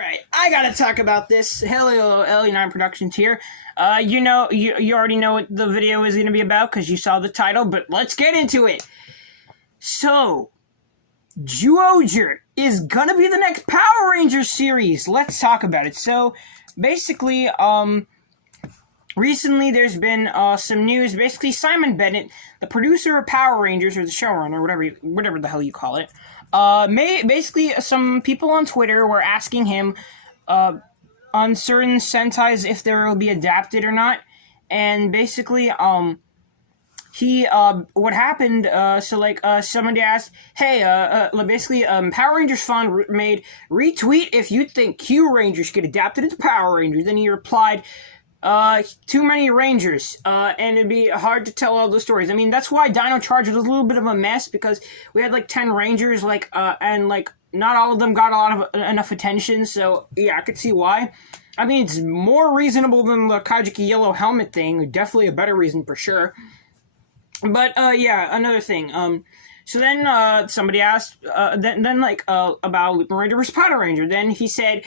Alright, I gotta talk about this. Hello, LE9 Productions here. You already know what the video is gonna be about because you saw the title, but let's get into it. So, Zyuohger is gonna be the next Power Rangers series. Let's talk about it. So, basically, recently there's been some news. Basically, Simon Bennett, the producer of Power Rangers, or the showrunner, whatever the hell you call it, basically some people on Twitter were asking him on certain Sentais if they will be adapted or not, and basically what happened, somebody asked, hey, Power Rangers fan made retweet if you think Q Rangers get adapted into Power Rangers. Then he replied, too many Rangers, and it'd be hard to tell all the stories. I mean, that's why Dino Charge was a little bit of a mess, because we had, 10 Rangers, and, not all of them got a lot of enough attention, so, yeah, I could see why. I mean, it's more reasonable than the Kajiki Yellow Helmet thing, definitely a better reason for sure. But, yeah, another thing, so then, somebody asked, about Lupin Ranger vs. Powder Ranger. Then he said,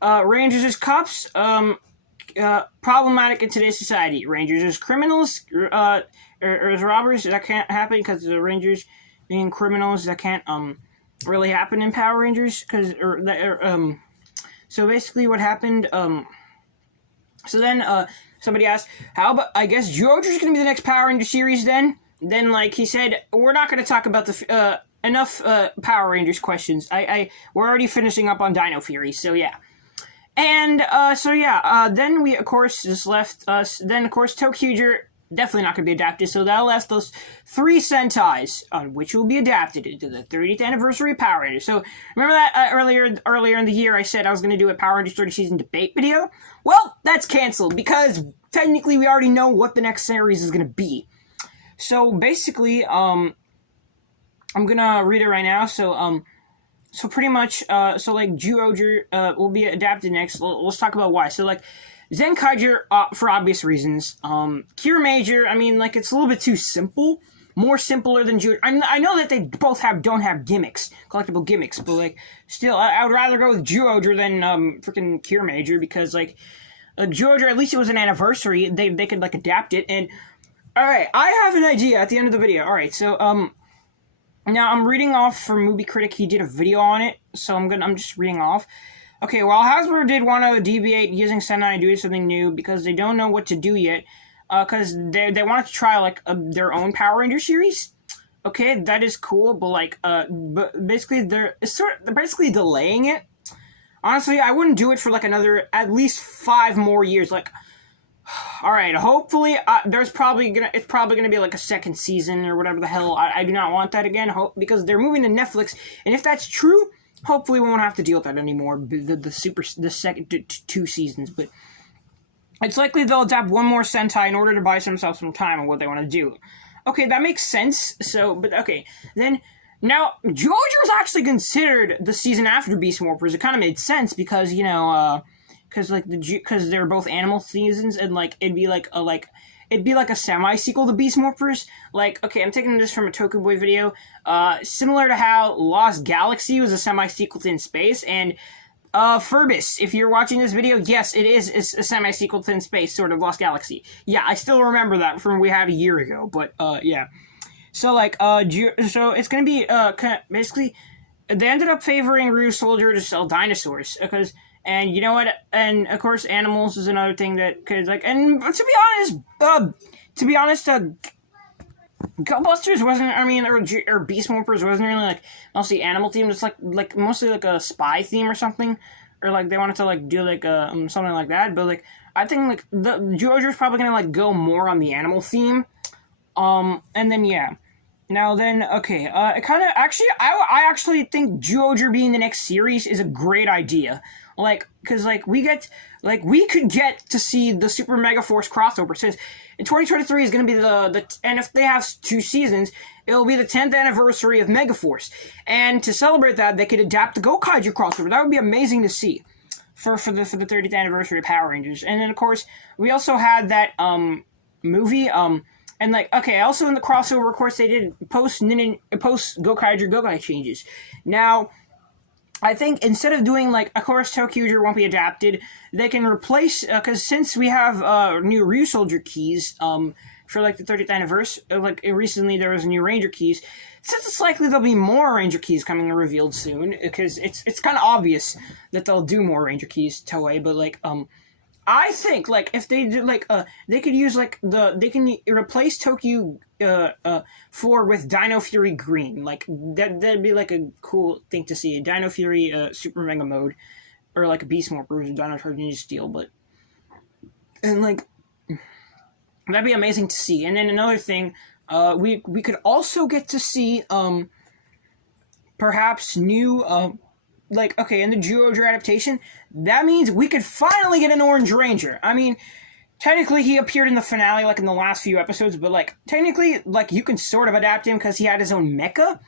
Rangers as cops, problematic in today's society. Rangers as criminals, or as robbers, that can't happen because the Rangers being criminals, that can't really happen in Power Rangers, so basically what happened, so then somebody asked, how about, I guess Zyuohger's gonna be the next Power Ranger series then he said, we're not gonna talk about the enough Power Rangers questions. We're already finishing up on Dino Fury, so yeah. And, then we, of course, just left us, then, of course, ToQger, definitely not going to be adapted, so that left us 3 Sentais, on which will be adapted into the 30th anniversary of Power Rangers. So, remember that earlier in the year I said I was going to do a Power Rangers 30 season debate video? Well, that's canceled, because technically we already know what the next series is going to be. So, basically, I'm going to read it right now, So pretty much, Zyuohger will be adapted next. Let's talk about why. So, Zenkaiger, for obvious reasons. Cure Major, I mean, it's a little bit too simple. More simpler than Zyuohger. I know that they both don't have gimmicks, collectible gimmicks, but, still, I would rather go with Zyuohger than, freaking Cure Major, because, Zyuohger, at least it was an anniversary, they could, adapt it, and, alright, I have an idea at the end of the video. Alright, so, now, I'm reading off from Movie Critic. He did a video on it, so I'm just reading off. Okay, well, Hasbro did want to deviate using Sentai and do something new because they don't know what to do yet, because they wanted to try, their own Power Ranger series. Okay, that is cool, but, but basically, they're basically delaying it. Honestly, I wouldn't do it for, another, at least 5 more years, Alright, hopefully, it's probably gonna be a second season or whatever the hell. I do not want that again, because they're moving to Netflix, and if that's true, hopefully we won't have to deal with that anymore, the second 2 seasons, but it's likely they'll adapt one more Sentai in order to buy themselves some time on what they want to do. Okay, that makes sense, then, now, Zyuohger was actually considered the season after Beast Morphers. It kind of made sense, because, because they're both animal seasons, and it'd be like a semi-sequel to Beast Morphers. Okay, I'm taking this from a Toku Boy video. Similar to how Lost Galaxy was a semi-sequel to In Space, and Furbus, if you're watching this video, yes, it's a semi-sequel to In Space, sort of Lost Galaxy. Yeah, I still remember that from we had a year ago, but yeah. So so it's gonna be basically they ended up favoring Ryu Soldier to sell dinosaurs, because. And you know what? And of course, animals is another thing that could And to be honest, Ghostbusters wasn't. I mean, or Beast Morphers wasn't really mostly animal themed. It's mostly a spy theme or something, or they wanted to do something like that. But I think the Zyuohger's probably gonna go more on the animal theme. And then yeah. Now then, okay, I actually think Zyuohger being the next series is a great idea. Because, we could get to see the Super Mega Force crossover, since in 2023 is going to be and if they have 2 seasons, it'll be the 10th anniversary of Mega Force. And to celebrate that, they could adapt the Gokaiger crossover. That would be amazing to see for the 30th anniversary of Power Rangers. And then, of course, we also had that, movie, and also in the crossover, of course, they did post Gokaiger Gokai changes. Now, I think instead of doing like, of course, Tokyuger won't be adapted. They can replace because since we have new Ryusoulger keys for like the 30th anniversary, like recently there was new Ranger keys. Since it's likely there'll be more Ranger keys coming revealed soon, because it's kind of obvious that they'll do more Ranger keys, Toei. But like I think like if they do like they could use like they can replace Tokyo 4 with Dino Fury Green. Like that'd be like a cool thing to see. A Dino Fury Super Mega Mode, or like a Beast Morphers or Dino Charge Ninja Steel. But and like that'd be amazing to see. And then another thing, we could also get to see perhaps new like, okay, in the Zyuohger adaptation, that means we could finally get an Orange Ranger. I mean, technically he appeared in the finale, like, in the last few episodes, but, like, technically, like, you can sort of adapt him because he had his own mecha.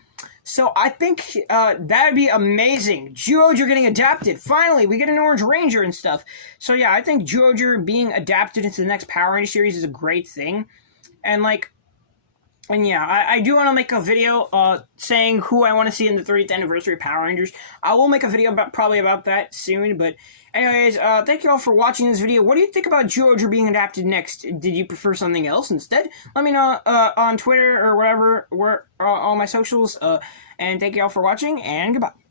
So I think that'd be amazing. Zyuohger getting adapted. Finally, we get an Orange Ranger and stuff. So, yeah, I think Zyuohger being adapted into the next Power Ranger series is a great thing. And, like, and yeah, I do want to make a video saying who I want to see in the 30th anniversary of Power Rangers. I will make a video probably about that soon. But anyways, thank you all for watching this video. What do you think about Zyuohger being adapted next? Did you prefer something else instead? Let me know on Twitter or whatever, all my socials. And thank you all for watching, and goodbye.